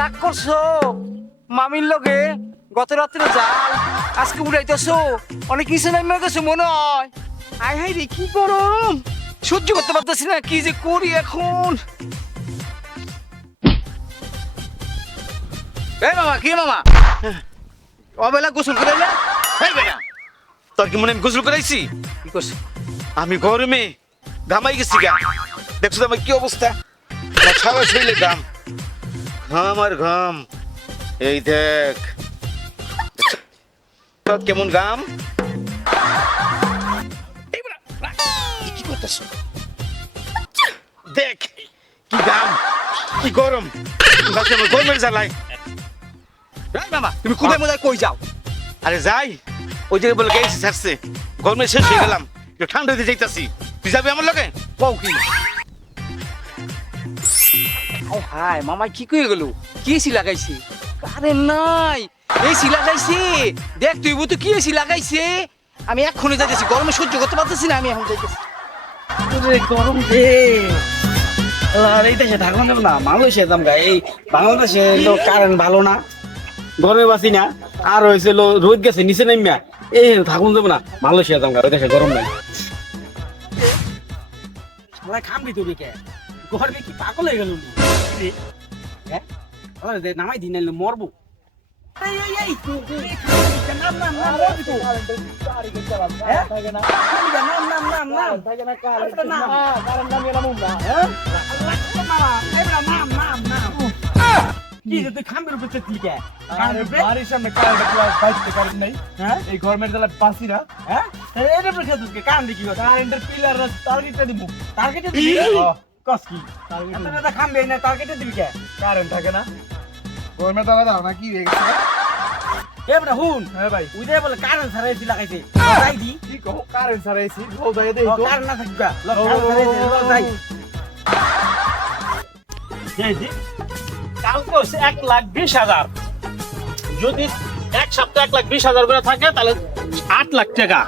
রাগ করছ? মামির লগে গত রাত্রে জাল আজকে উড়াইতেছো। অনেক কিছু নামে গেছো মনে হয়। আয় হাই রে কি গরম! সহ্য করতে পারতেছি না কি যে করি এখন? এই মামা কি মামা? অবেলা গোসল করে না এই বেটা তোর কি মনে আমি গোসল করাইছি কি করছ? আমি গরমে ঘামাই গেছি গা। দেখছ তো আমার কি অবস্থা? সারা শরীরে ঘাম ঘাম আর ঘাম। এই দেখ। কেমন কি করতেছ? দেখ কি ঘাম কি গরম। গরমের জ্বালায়। এই মামা তুমি কোথায় মোদায় কই যাও? আরে যাই ওই জায়গায় বলে গেছি ছাড়ছে। গরমে শেষ হয়ে গেলাম। ঠান্ডা হইতে যাইতাছি। তুই যাবি আমার লোকে কও কি? হায় হায়, মামা, কি কই গেল? কি এসি লাগাইছে? কারেন্ট নাই, এসি লাগাইছে। দেখ তুই তো কি এসি লাগাইছে? আমি এক্ষুনি যাইতেছি, গরমে সহ্য করতে পারতেছি না, আমি এখন যাইতেছি। গরম যে আর না দাম গা। এই বাংলাদেশে তো কারেন্ট ভালো না গরমে বাঁচি না। আর হয়েছিল রোদ গেছে, নিচে নামিয়া এই থাকুন যাবে না, মালয়েশিয়া দাম গা দেশে গরম নাই। তুই কে গরমে কি পাগল হয়ে গেল হ্যাঁ আরে দে নামাই দিন নাইলে মরবো এই হ্যাঁ হ্যাঁ হ্যাঁ গভর্নমেন্ট জ্বালা পাসি না হ্যাঁ কারেন্টের পিলার টার্গেটটা দিব টার্গেটে দিবি কস কি? এত খামবে না টার্গেটে দিবি কে? কারেন্ট থাকে না। গভর্নমেন্ট জ্বালা দাও না কি রে এবড়া হুন হ্যাঁ ভাই। বলে লাগাইছে দি। কি কো বল দাই তো। না থাকবা লক যাই। দি। এক লাখ বিশ হাজার। যদি এক সপ্তাহ এক লাখ বিশ হাজার করে থাকে তাহলে আট লাখ টাকা।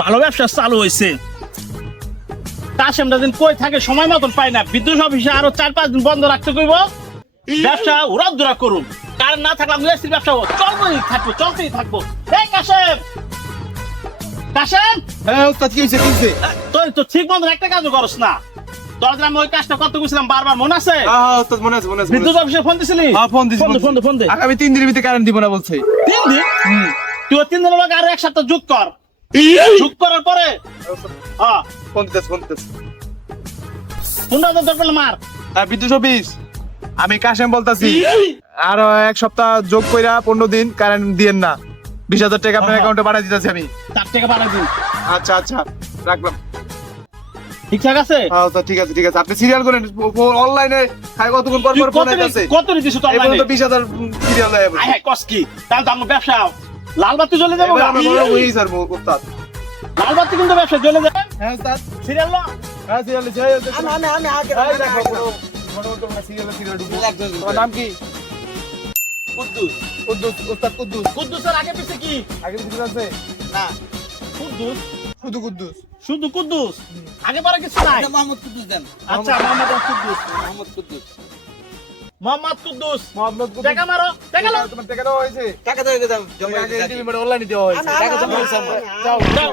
ভালো ব্যবসা চালু হয়েছে। কাশেমটা দিন কই থাকে সময় মতন পাই না। বিদ্যুৎ অফিসে আরও চার পাঁচ দিন বন্ধ রাখতে কইব। ব্যবসা উড়াদুরা করুন কারণ না থাকলে আমি এসির ব্যবসা চলতেই থাকব চলতেই থাকব। এই কাশেম! কাশেম! হ্যাঁ ওস্তাদ কি হইছে কি হইছে? তুই তো ঠিক মতন একটা কাজও করস না। তোর আমি ওই কাজটা করতে গেছিলাম বারবার মনে আছে? হ্যাঁ মনে আছে মনে আছে বিদ্যুৎ অফিসে ফোন দিছিলি? হ্যাঁ ফোন দিছি ফোন ফোন ফোন দে। আগামী তিন দিনের ভিতরে কারেন্ট দিব না বলছে। তিন দিন? তুই তিন দিনের লগে আরও এক সপ্তাহ যোগ কর। যোগ করার পরে? হ্যাঁ। ফোন দিতেছে ফোন দিতেছে পনেরো হাজার দরকার মার। বিদ্যুৎ অফিস। আমি কাশেম বলতাছি। আর এক সপ্তাহ যোগ কইরা পনেরো দিন কারেন্ট দিয়েন না। বিশ হাজার টাকা আপনার হ্যাঁ। অ্যাকাউন্টে পাঠিয়ে দিতেছি আমি। তার বাড়াই দিন। আচ্ছা আচ্ছা রাখলাম। ঠিকঠাক আছে? হ্যাঁ ঠিক আছে ঠিক আছে। আপনি সিরিয়াল করেন অনলাইনে খাই কতক্ষণ পর পর কত ফোন আইতাছে? তো সিরিয়াল হয়ে হ্যাঁ কস কি? তাহলে তো আমার ব্যবসা। লাল বাতি জ্বলে যাব। আমরা বড় স্যার লাল বাতি কিন্তু ব্যবসা জ্বলে যাবে। হ্যাঁ ওস্তাদ সিরিয়াল ল হ্যাঁ সিরিয়াল আমি আমি আমি আগে এই দেখো বড় বড় তোমরা সিরিয়ালে সিরিয়াল ঢুকো তোমার নাম কি কুদ্দুস কুদ্দুস ওস্তাদ কুদ্দুস কুদ্দুসের আগে পিছে কি আগে কিছু আছে না কুদ্দুস শুধু কুদ্দুস শুধু কুদ্দুস আগে পরে কিছু নাই মোহাম্মদ কুদ্দুস দেন আচ্ছা মোহাম্মদ কুদ্দুস মোহাম্মদ কুদ্দুস মোহাম্মদ কুদ্দুস মোহাম্মদ কুদ্দুস টাকা মারো টাকা লো তোমার টাকা দেওয়া হয়েছে টাকা দিয়ে দাও জমা আগে টিভি মানে অনলাইনে দেওয়া হয়েছে টাকা জমা আমার। যাও যাও।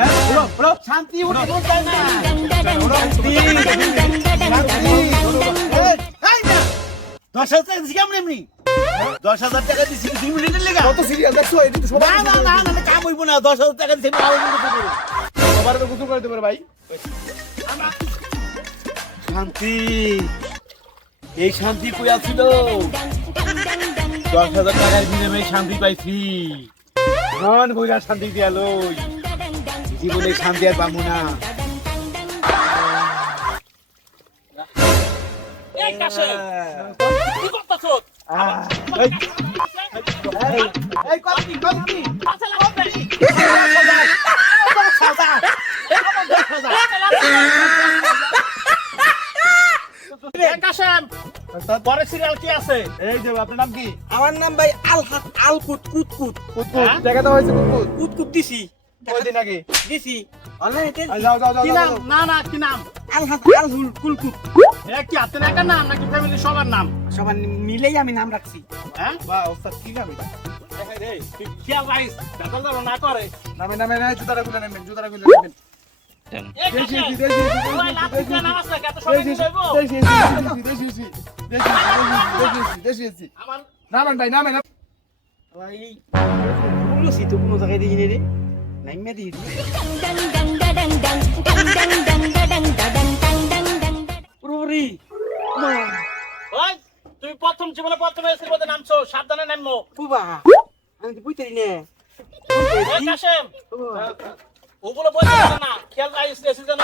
হ্যাঁ শান্তি দশ হাজার টাকা দশ হাজার টাকা তো করে ভাই শান্তি এই শান্তি কই আছিল দশ হাজার টাকার শান্তি পাইছি। মন কইরা শান্তি দিয়া লই। জীবনে খামতে আর পাবো না। পরে সিরিয়াল কি আছে? এই যে আপনার নাম কি? আমার নাম ভাই আল হাত আল কুট কুট কুট কুট দেখা হ্যাঁ? তো হয়েছে কুট কুট দিছি। কয়দিন আগে? না না কি নাম? আল হাসান। আল কি আপনার একা নাম নাকি সবার নাম? সবার মিলেই আমি নাম রাখছি। হ্যাঁ? বাহ ওস্তাদ কি নাম এটা? নামে নামেন ভাই নামেন। তো কোনো জায়গায় দেখিনি রে? নাইমে dang পুরোপুরি ওই তুই প্রথম জীবনে প্রথমে এসে মধ্যে নামছো সাবধানে নামবো কুবা আমি তো বুঝতে নে কাশেম ওগুলো হবে না খেয়াল রাখিস এসে যেন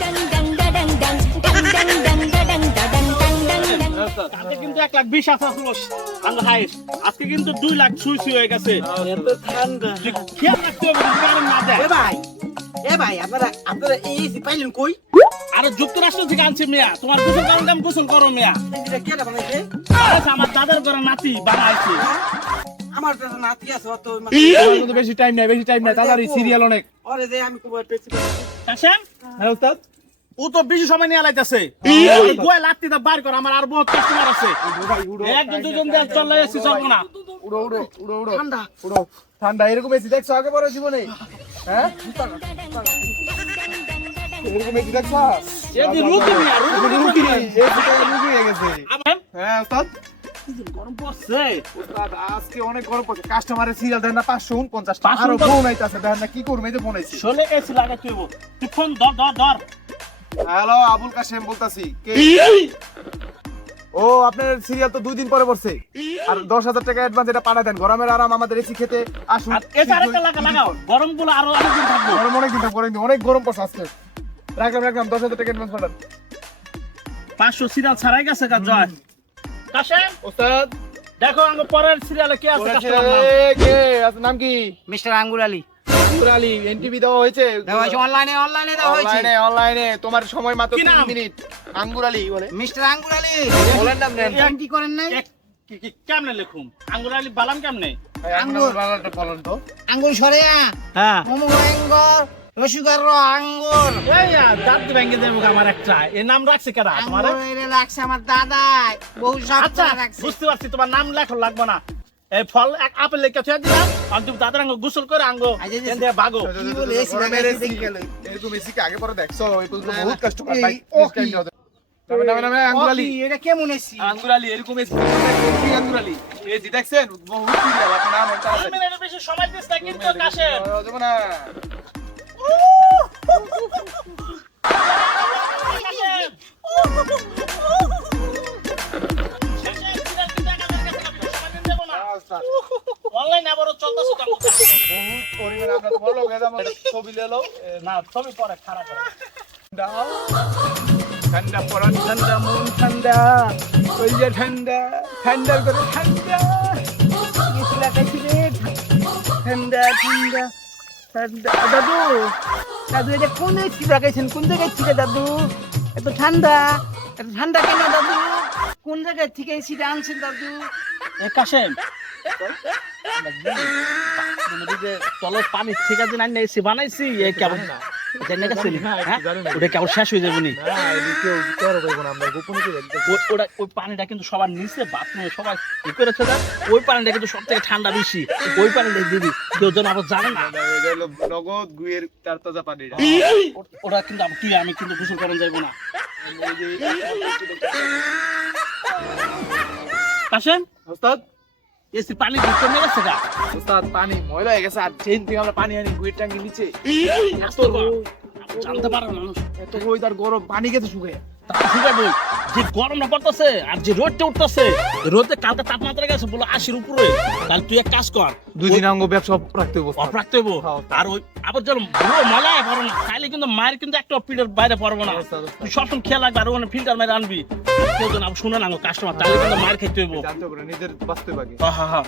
dang dang dang dang dang dang dang dang dang তাতে কিন্তু এক লাখ বিশ আছে আসলো আমরা হাইস আজকে কিন্তু দুই লাখ ছুঁই ছুঁই হয়ে গেছে। ঠান্ডা। খেয়াল রাখতে হবে কারণ না দেয়। ভাই এ ভাই আপনারা আপনারা এই পাইলেন কই? আর যুক্তরাষ্ট্র থেকে আনছি মিয়া। তোমার গোসল করার দাম গোসল করো মিয়া। এটা কে বানাইছে? আরে আমার দাদার ঘরে নাতি বানাইছে। আমার নাতি আছে অত বেশি টাইম নাই বেশি টাইম নাই। তাড়াতাড়ি সিরিয়াল অনেক। যে আমি কুবা পেছি কাশেম হ্যাঁ ওস্তাদ ও তো বেশি সময় নিয়ে লাইতেছে গোয় লাগতে দা বার কর আমার আর বহুত কাস্টমার আছে। একজন দুজন দিয়ে চলে এসেছি চলবো না। উড়ো উড়ো উড়ো উড়ো। ঠান্ডা। উড়ো। ঠান্ডা এরকম বেশি দেখছ আগে পরে জীবনে? হ্যাঁ? এরকম দেখছ? এদি হয়ে গেছে। হ্যাঁ ওস্তাদ? গরম পড়ছে। আজকে অনেক গরম পড়ছে। কাস্টমারের সিরিয়াল দেন না পাঁচশো উনপঞ্চাশ আরও ফোন আইতাছে দেখেন না কি করব? এই যে ফোন আইছে। শোলে এসি লাগাই তুই ফোন ধর ধর ধর। হ্যালো আবুল কাশেম বলতাছি। কে? ও আপনার সিরিয়াল তো দুই দিন পরে পড়ছে। আর দশ হাজার টাকা অ্যাডভান্স এটা পাঠায় দেন। গরমের আরাম আমাদের এসি খেতে আসুন। গরমগুলো আরও অনেকদিন থাকব। গরম অনেক দিন পরে অনেক গরম পড়ছে আজকে। রাখলাম রাখলাম। দশ হাজার টাকা অ্যাডভান্স পাঠান। পাঁচশো সিরিয়াল ছাড়াই গেছে কাজ জয়। কাশেম? ওস্তাদ। দেখো আমার পরের সিরিয়ালে কে আছে ওরা নাম? কে? নাম কি? মিস্টার আঙ্গুর আলী। আলী এনটিভি দেওয়া হয়েছে। দেওয়া হয়েছে। অনলাইনে অনলাইনে দেওয়া হয়েছে। অনলাইনে অনলাইনে তোমার সময় মাত্র কি মিনিট। আঙ্গুর আলী বলে। মিস্টার আঙ্গুর আলী বলেন নাম নেন কি করেন নাই। এক- কি- কি- কেমনে লিখুম? আঙ্গুর আলী বালাম কেমনে? আঙ্গুর। বাংলাটা বলেন তো। আঙ্গুর সরেয়া। হ্যাঁ। মোমো আঙ্গুর রসুগার আঙ্গুর। এই আর দাঁত ভেঙে দেবো আমার একটা। এর নাম রাখছে কেডা তোমার? আঙ্গুর আমার দাদাই। বহু সব আচ্ছা রাখছে। বুঝতে পারছি তোমার নাম লেখো লাগবে না। এই ফল এক আপেল লেখা ছুঁয়ে দিলাম আর তুমি দাদার আঙ্গ গোসল করে আঙ্গ দিয়ে ভাগো এরকম এসি আগে পরে দেখছ এই তো বহুত কাস্টমার ভাই আঙ্গুরালি এরকম সময় দিছ না কিন্তু গেলাম ছবি লেলো না, ছবি পরে খারাপ ঠান্ডা পড়ান ঠান্ডা মন, ঠান্ডা। ওই যে ঠান্ডা ঠান্ডার করে ঠান্ডা। ঠান্ডা ঠান্ডা ঠান্ডা। দাদু দাদু এটা কোন এসি লাগাইছেন কোন জায়গায় থেকে দাদু? এত ঠান্ডা এত ঠান্ডা কেন দাদু? কোন জায়গায় থেকে এসিটা আনছেন দাদু? এ, কাশেম তলের পানি ঠিক আছে না এসি বানাইছি এ কেমন না গেছে নি? ওটা কেমন শেষ হয়ে যাবে নি না এদিকে কেউ তেরো করব না আমরা গোপনে করে একদম ওই- পানিটা কিন্তু সবার নিচে বাথরুমে সবাই ই করেছে ওই পানিটা কিন্তু সব থেকে ঠান্ডা বেশি ওই পানিটা দিবি কেউ যেন আবার জানে না নগদ গুয়ের তার তাজা পানি ওটা কিন্তু তুই আমি কিন্তু গোসল করেন যাইবো না ওস্তাদ এসি পানি ঢুকতে নিয়ে গেছে গা। ওস্তাদ পানি ময়লা হয়ে গেছে আর চেন থেকে আমরা পানি আনি গুয়ের টাঙ্গি নিচে। এত জানতে পারে মানুষ। এত ওয়েদার গরম পানি গেছে শুকে শুকাইবো যে গরমটা পড়তেছে আর যে রোদটা উঠতেছে রোদে কালকে তাপমাত্রা গেছে বলো আশির উপরে। তাহলে তুই এক কাজ কর দুই দিন আঙ্গ ব্যবসা রাখতে হবে অফ রাখতে হইবো। আর ওই আবার যেন পুরো মলায় পারো না তাইলে কিন্তু মায়ের কিন্তু একটা পিঠের বাইরে পারব না। তুই সবসময় খেয়াল রাখবি আর ওখানে ফিল্টার মেরে আনবি। কেউ যেন শুনে না কাস্টমার তাহলে কিন্তু মায়ের খেতে হইবো। নিজের বাঁচতে পারে হ্যাঁ হ্যাঁ হ্যাঁ।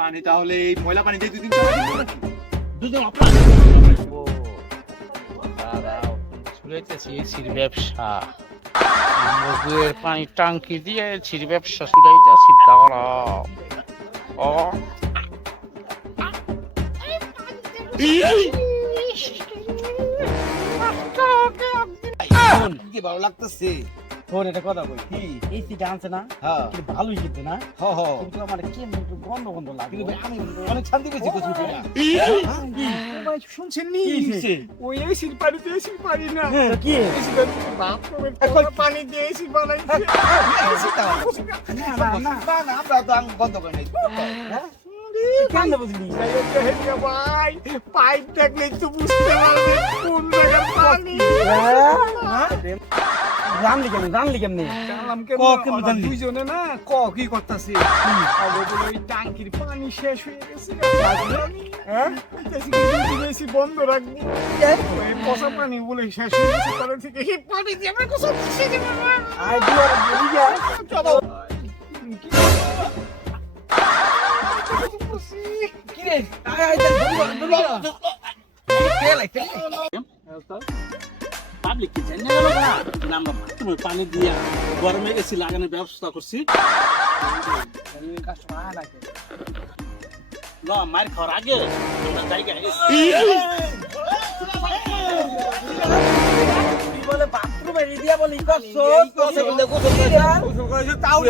পানি তাহলে এই ময়লা পানি দিয়ে দুই দিন চালাই দিব নাকি? দুজন শুনেছি ব্যবসা মগুয়ের পানি টাঙ্কি দিয়ে এসির ব্যবসা শুনাইতেছি দাঁড়া ও কি ভালো লাগতেছে তোর এটা কথা কই কি এই সিটা আনছে না হ্যাঁ ভালোই কিন্তু না হ হ কিন্তু আমার কেমন একটু গন্ধ গন্ধ লাগে কিন্তু আমি অনেক শান্তি পেয়েছি পিঠা শুনছেন নি? ওই এসির পানি দিয়ে এসির পানি না কি পানি দিয়ে এসি বানাইছে না না না আমরা তো আং বন্ধ করে নাই কেন বুঝলি ভাই পাইপ দেখলেই তো বুঝতে পারবে কোন জায়গার পানি জানলি কেমন জানলি কেমনে জানলাম ক কেমন কেমন জানলি? দুইজনে না ক কি করতেছে? ওই টাঙ্কির পানি শেষ হয়ে গেছে। হ্যাঁ বেশি বন্ধ রাখব। পচা পানি বলে শেষ হয়ে গেছে পরে থেকে এই পানি দিয়ে আমরা কোথাও খুশি দেবো। না দুয়ার বলি যা চলো। কি রে? আই আই বলি বলি পাবলিক কি জানি গেল না আমরা বাথরুমে পানি দিয়া গরমে এসি লাগানোর ব্যবস্থা করছি না মায়ের খাওয়ার আগে আমরা জায়গায় এসি তাও